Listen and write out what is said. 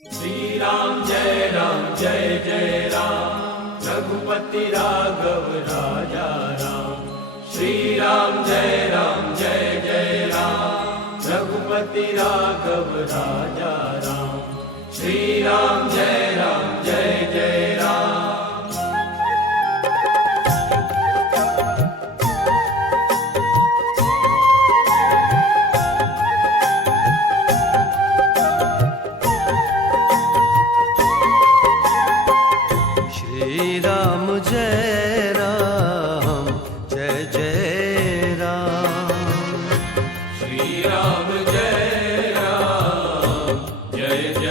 Shri Ram Jai Jai Ram Raghupati Raghav Raja Ram. Shri Ram Jai Jai Ram Raghupati Raghav Raja Ram. Shri Ram Jai Jai Ram. Shri Ram Jai Jai Ram. Shri Ram Jai Jai